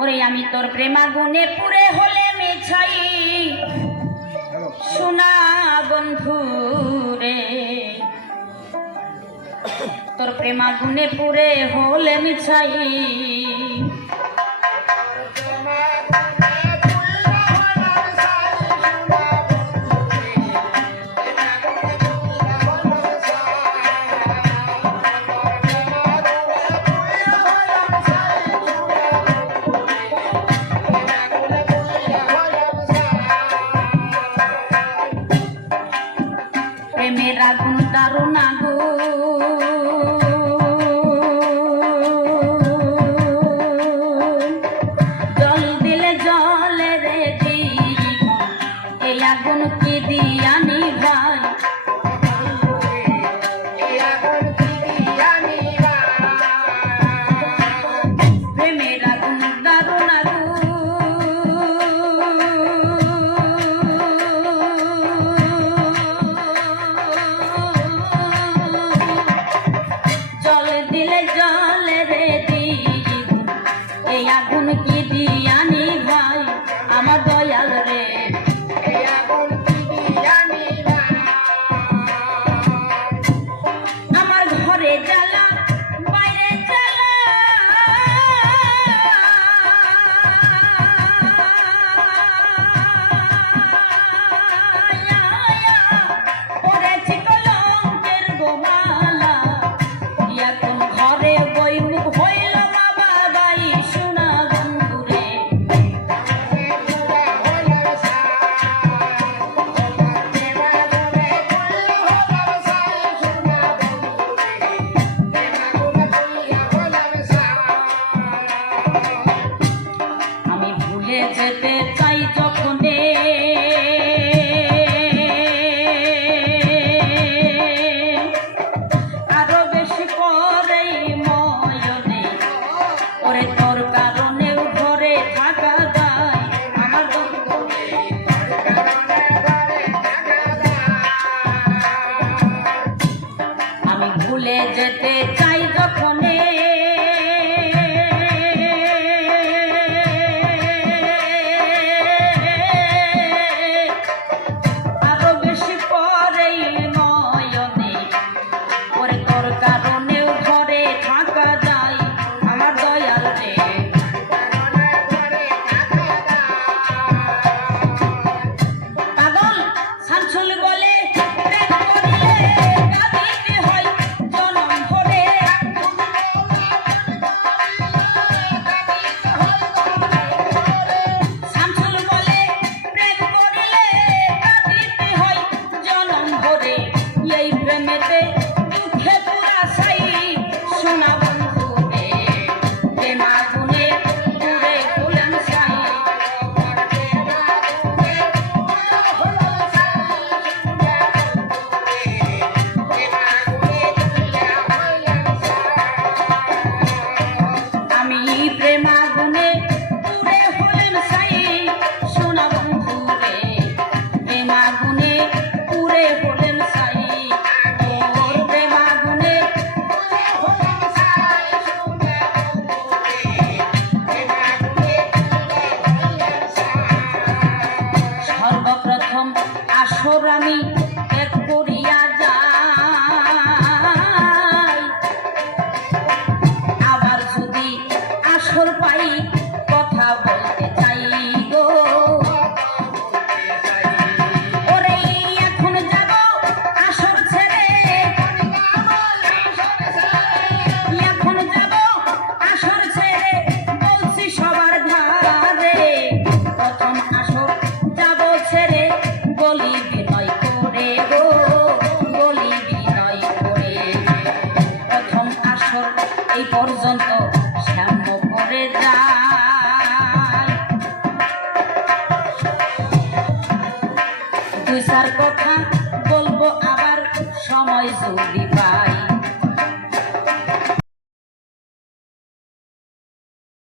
ওরে আমি তোর প্রেমাগুনে পুরে হলে মেছাই। সোনা বন্ধু রে। তোর প্রেমা গুনে পুরে হলে মিছাই। I'm ragunta runang ভুলে যেতে চাই যখনে। আরও বেশি পরেই নয়নে ওরে তোর কারও স্বামী এক করিয়া যায় আবার যদি আসল পাই কথা বলতে এই পর্যন্ত শ্যাম্য পরে যা দুই চার কথা বলব আবার সময় যদি